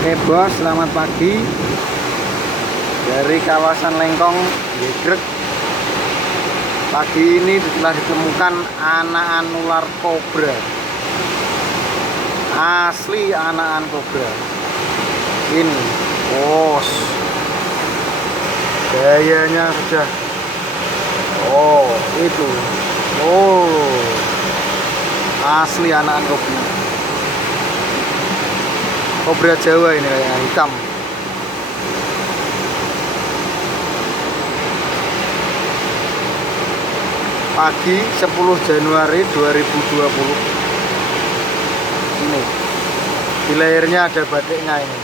Oke bos, selamat pagi dari kawasan Lengkong, Yegrek. Pagi ini telah ditemukan anakan ular kobra, asli anakan kobra. Ini, bos, gayanya sudah. Oh, itu, oh, asli anakan kobra. Kobra Jawa ini kayak hitam. Pagi 10 Januari 2020. Ini di lehernya ada batiknya ini.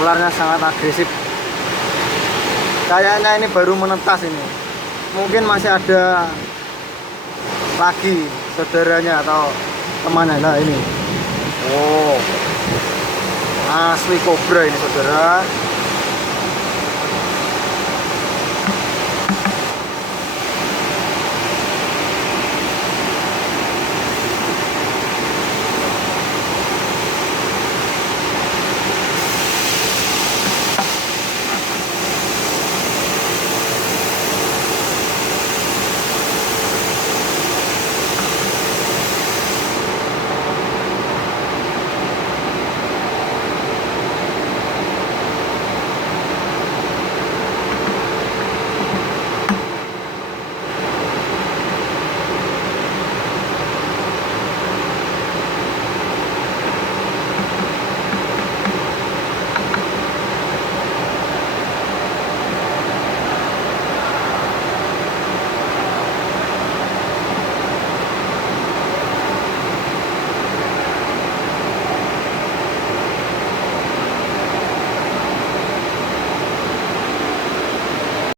Ularnya sangat agresif. Kayaknya ini baru menetas ini. Mungkin masih ada lagi saudaranya atau temannya. Nah ini. Oh, asli kobra ini saudara.